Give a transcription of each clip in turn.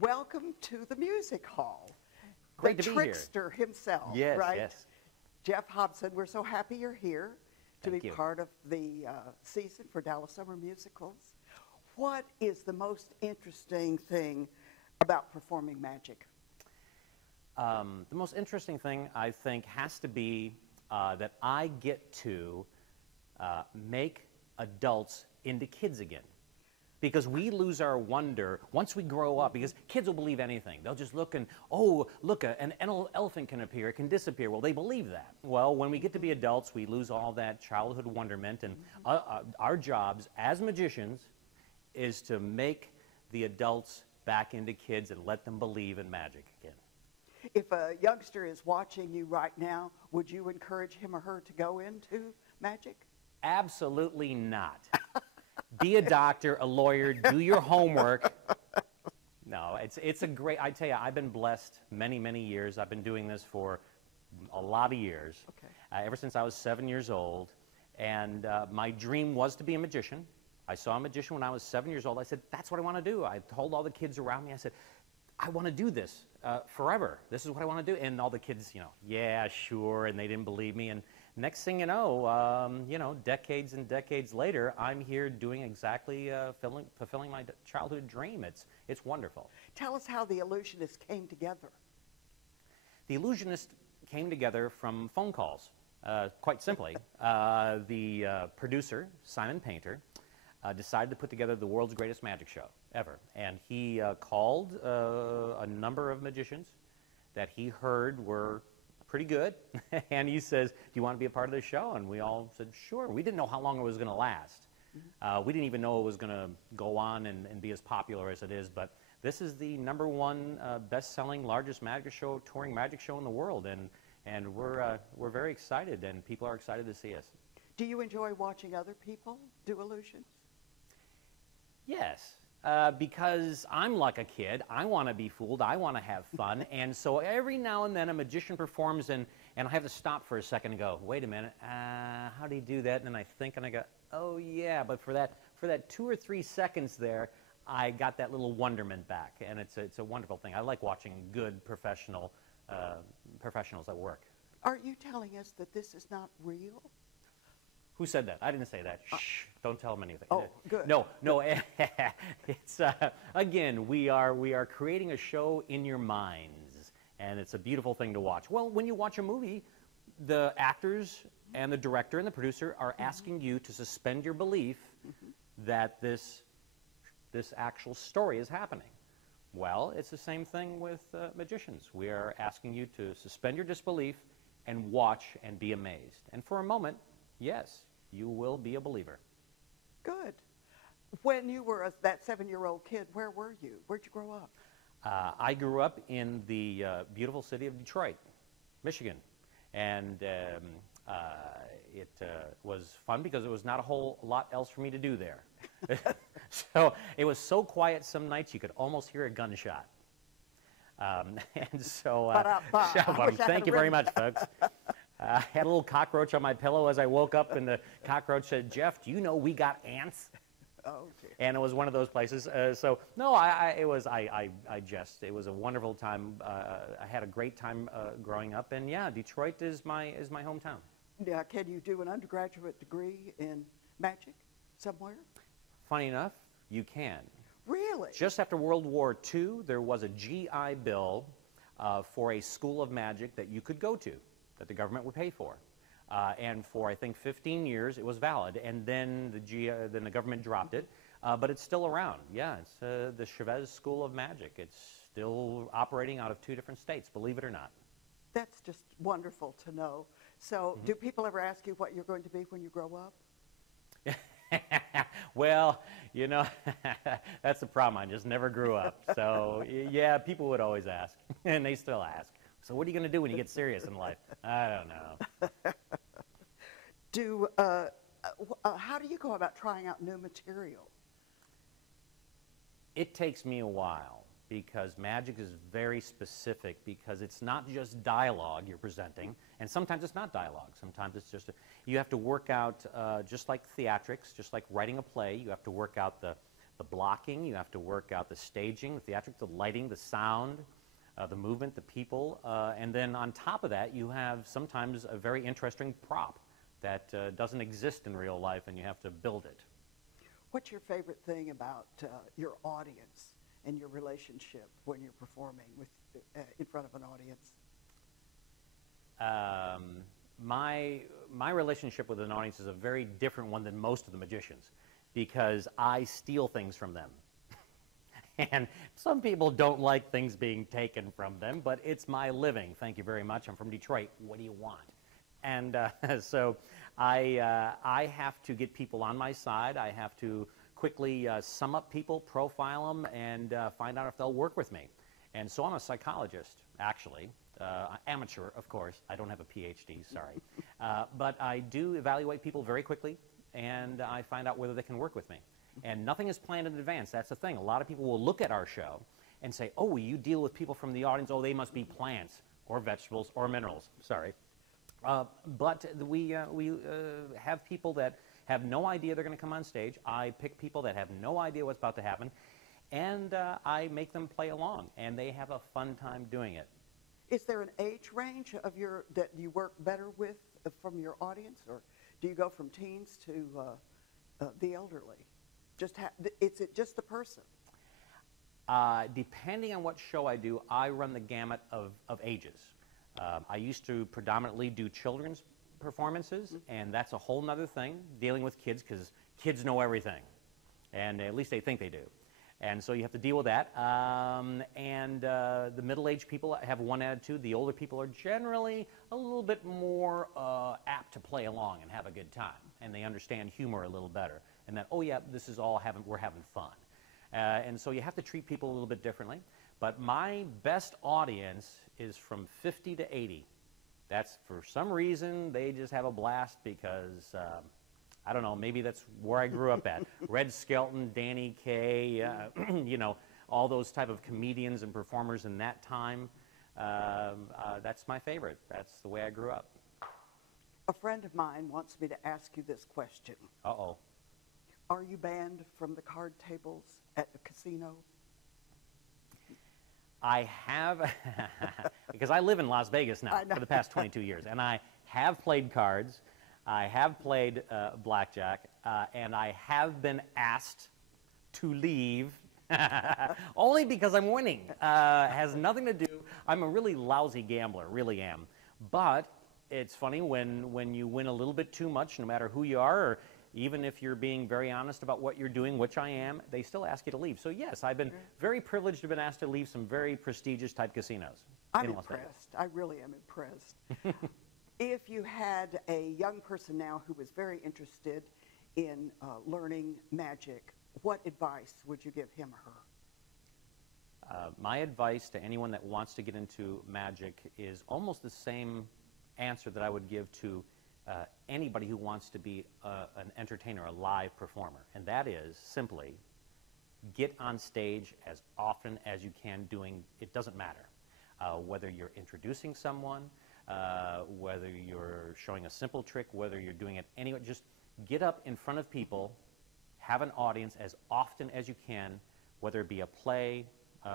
Welcome to the music hall. Great the to be here. Trickster himself, Yes, right? yes. Jeff Hobson, we're so happy you're here to Thank be you. part of the season for Dallas Summer Musicals. What is the most interesting thing about performing magic? The most interesting thing, I think, has to be that I get to make adults into kids again. Because we lose our wonder once we grow up, because kids will believe anything. They'll just look and, oh, look, an elephant can appear, it can disappear. Well, they believe that. Well, when we get to be adults, we lose all that childhood wonderment, and our jobs as magicians is to make the adults back into kids and let them believe in magic again. If a youngster is watching you right now, would you encourage him or her to go into magic? Absolutely not. Be a doctor, a lawyer, do your homework. No, it's a great, I tell you, I've been blessed many, many years. I've been doing this for a lot of years, ever since I was 7 years old. And my dream was to be a magician. I saw a magician when I was 7 years old. I said, that's what I want to do. I told all the kids around me, I said, I want to do this forever. This is what I want to do. And all the kids, yeah, sure, and they didn't believe me. And next thing you know, decades and decades later, I'm here doing exactly fulfilling my childhood dream. It's wonderful. Tell us how the Illusionists came together. The Illusionists came together from phone calls, quite simply. The producer, Simon Painter, decided to put together the world's greatest magic show ever. And he called a number of magicians that he heard were pretty good. And he says, do you want to be a part of this show? And we all said, sure. We didn't know how long it was going to last. We didn't even know it was going to go on and be as popular as it is. But this is the #1 best-selling, largest magic show, touring magic show in the world. And we're very excited, and people are excited to see us. Do you enjoy watching other people do illusions? Yes. Because I'm like a kid. I want to be fooled. I want to have fun. And so every now and then a magician performs, and I have to stop for a second and go, wait a minute, how do you do that? And then I think, and I go, oh, yeah. But for that 2 or 3 seconds there, I got that little wonderment back. And it's a wonderful thing. I like watching good professionals at work. Are you telling us that this is not real? Who said that? I didn't say that. Shh, don't tell them anything. Oh, good. No, it's, again, we are creating a show in your minds, and it's a beautiful thing to watch. Well, when you watch a movie, the actors and the director and the producer are asking you to suspend your belief that this actual story is happening. Well, it's the same thing with magicians. We are asking you to suspend your disbelief and watch and be amazed. And for a moment, yes, you will be a believer. Good. When you were that 7-year-old kid, where were you? Where'd you grow up? I grew up in the beautiful city of Detroit, Michigan. And it was fun because there was not a whole lot else for me to do there. So it was so quiet some nights you could almost hear a gunshot. And so, thank you very much, folks. I had a little cockroach on my pillow as I woke up, and the cockroach said, Jeff, do you know we got ants? Oh, dear. And it was one of those places. So, no, it was a wonderful time. I had a great time growing up, and yeah, Detroit is my hometown. Yeah, can you do an undergraduate degree in magic somewhere? Funny enough, you can. Really? Just after World War II, there was a GI Bill for a school of magic that you could go to, that the government would pay for. And for, I think, 15 years, it was valid. And then the government dropped it. But it's still around. Yeah, it's the Chavez School of Magic. It's still operating out of 2 different states, believe it or not. That's just wonderful to know. So do people ever ask you what you're going to be when you grow up? Well, that's the problem. I just never grew up. So, yeah, people would always ask, and they still ask. So what are you going to do when you get serious in life? I don't know. How do you go about trying out new material? It takes me a while because magic is very specific because it's not just dialogue you're presenting, and sometimes it's not dialogue. Sometimes it's just, you have to work out, just like theatrics, just like writing a play, you have to work out the the blocking, you have to work out the staging, the theatrics, the lighting, the sound, the movement, the people, and then on top of that, you have sometimes a very interesting prop that doesn't exist in real life, and you have to build it. What's your favorite thing about your audience and your relationship when you're performing with, in front of an audience? My relationship with an audience is a very different one than most of the magicians, because I steal things from them. And some people don't like things being taken from them, but it's my living. Thank you very much. I'm from Detroit. What do you want? And so I have to get people on my side. I have to quickly sum up people, profile them, and find out if they'll work with me. And so I'm a psychologist, actually. Amateur, of course. I don't have a PhD, sorry. But I do evaluate people very quickly, and I find out whether they can work with me. And nothing is planned in advance. That's the thing. A lot of people will look at our show and say, oh, you deal with people from the audience. Oh, they must be plants or vegetables or minerals. Sorry. But we have people that have no idea they're going to come on stage. I pick people that have no idea what's about to happen, and I make them play along, and they have a fun time doing it. Is there an age range of that you work better with from your audience, or do you go from teens to the elderly? Is it just the person? Depending on what show I do, I run the gamut of ages. I used to predominantly do children's performances, and that's a whole nother thing, dealing with kids, because kids know everything, and at least they think they do. And so you have to deal with that. The middle-aged people have one attitude. The older people are generally a little bit more apt to play along and have a good time, and they understand humor a little better, and that, oh yeah, this is all we're having fun. And so you have to treat people a little bit differently. But my best audience is from 50 to 80. That's, for some reason, they just have a blast because, I don't know, maybe that's where I grew up at. Red Skelton, Danny Kaye, you know, all those type of comedians and performers in that time. That's my favorite. That's the way I grew up. A friend of mine wants me to ask you this question. Uh-oh. Are you banned from the card tables at the casino? I have, because I live in Las Vegas now for the past 22 years, and I have played cards, I have played blackjack, and I have been asked to leave only because I'm winning. Has nothing to do, I'm a really lousy gambler, really am. But it's funny when you win a little bit too much, no matter who you are, or even if you're being very honest about what you're doing, which I am, they still ask you to leave. So yes, I've been very privileged to have been asked to leave some very prestigious type casinos. I'm impressed. I really am impressed. If you had a young person now who was very interested in learning magic, what advice would you give him or her? My advice to anyone that wants to get into magic is almost the same answer that I would give to anybody who wants to be an entertainer, a live performer, and that is simply get on stage as often as you can doing, it doesn't matter, whether you're introducing someone, whether you're showing a simple trick, whether you're doing it anyway, just get up in front of people, have an audience as often as you can, whether it be a play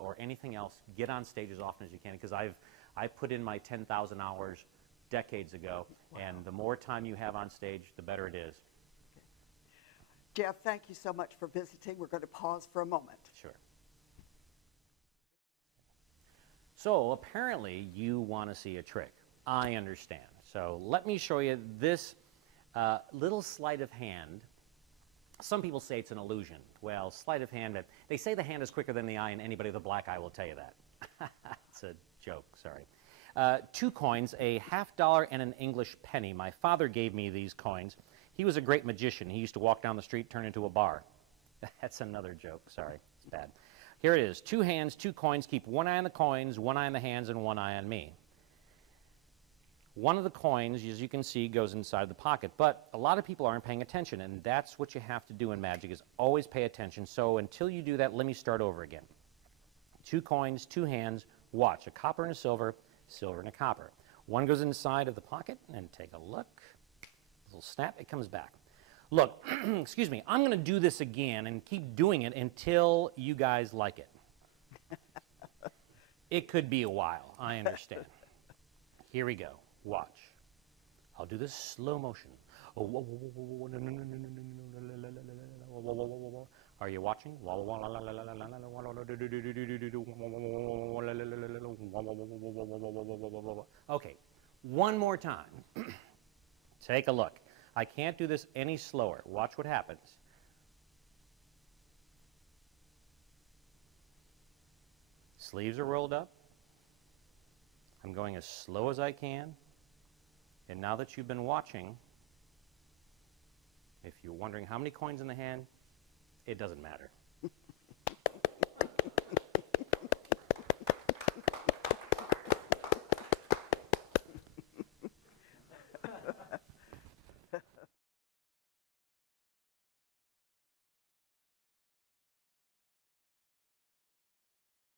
or anything else, get on stage as often as you can, because I've put in my 10,000 hours decades ago, and the more time you have on stage, the better it is. Jeff, thank you so much for visiting. We're going to pause for a moment. Sure. So apparently you want to see a trick. I understand. So let me show you this little sleight of hand. Some people say it's an illusion. Well, sleight of hand, they say the hand is quicker than the eye, and anybody with a black eye will tell you that. It's a joke, sorry. 2 coins, a $50 and an English penny. My father gave me these coins. He was a great magician. He used to walk down the street, turn into a bar. That's another joke. Sorry, it's bad. Here it is. 2 hands, 2 coins. Keep one eye on the coins, one eye on the hands, and one eye on me. One of the coins, as you can see, goes inside the pocket. But a lot of people aren't paying attention, and that's what you have to do in magic, is always pay attention. So until you do that, let me start over again. 2 coins, 2 hands. Watch. A copper and a silver. Silver and a copper. One goes inside of the pocket, and take a look. Little snap, it comes back. Look, excuse me, I'm going to do this again and keep doing it until you guys like it. It could be a while, I understand. Here we go. Watch. I'll do this slow motion. Are you watching? Okay, one more time. Take a look. I can't do this any slower. Watch what happens. Sleeves are rolled up. I'm going as slow as I can. And now that you've been watching, if you're wondering how many coins in the hand, it doesn't matter.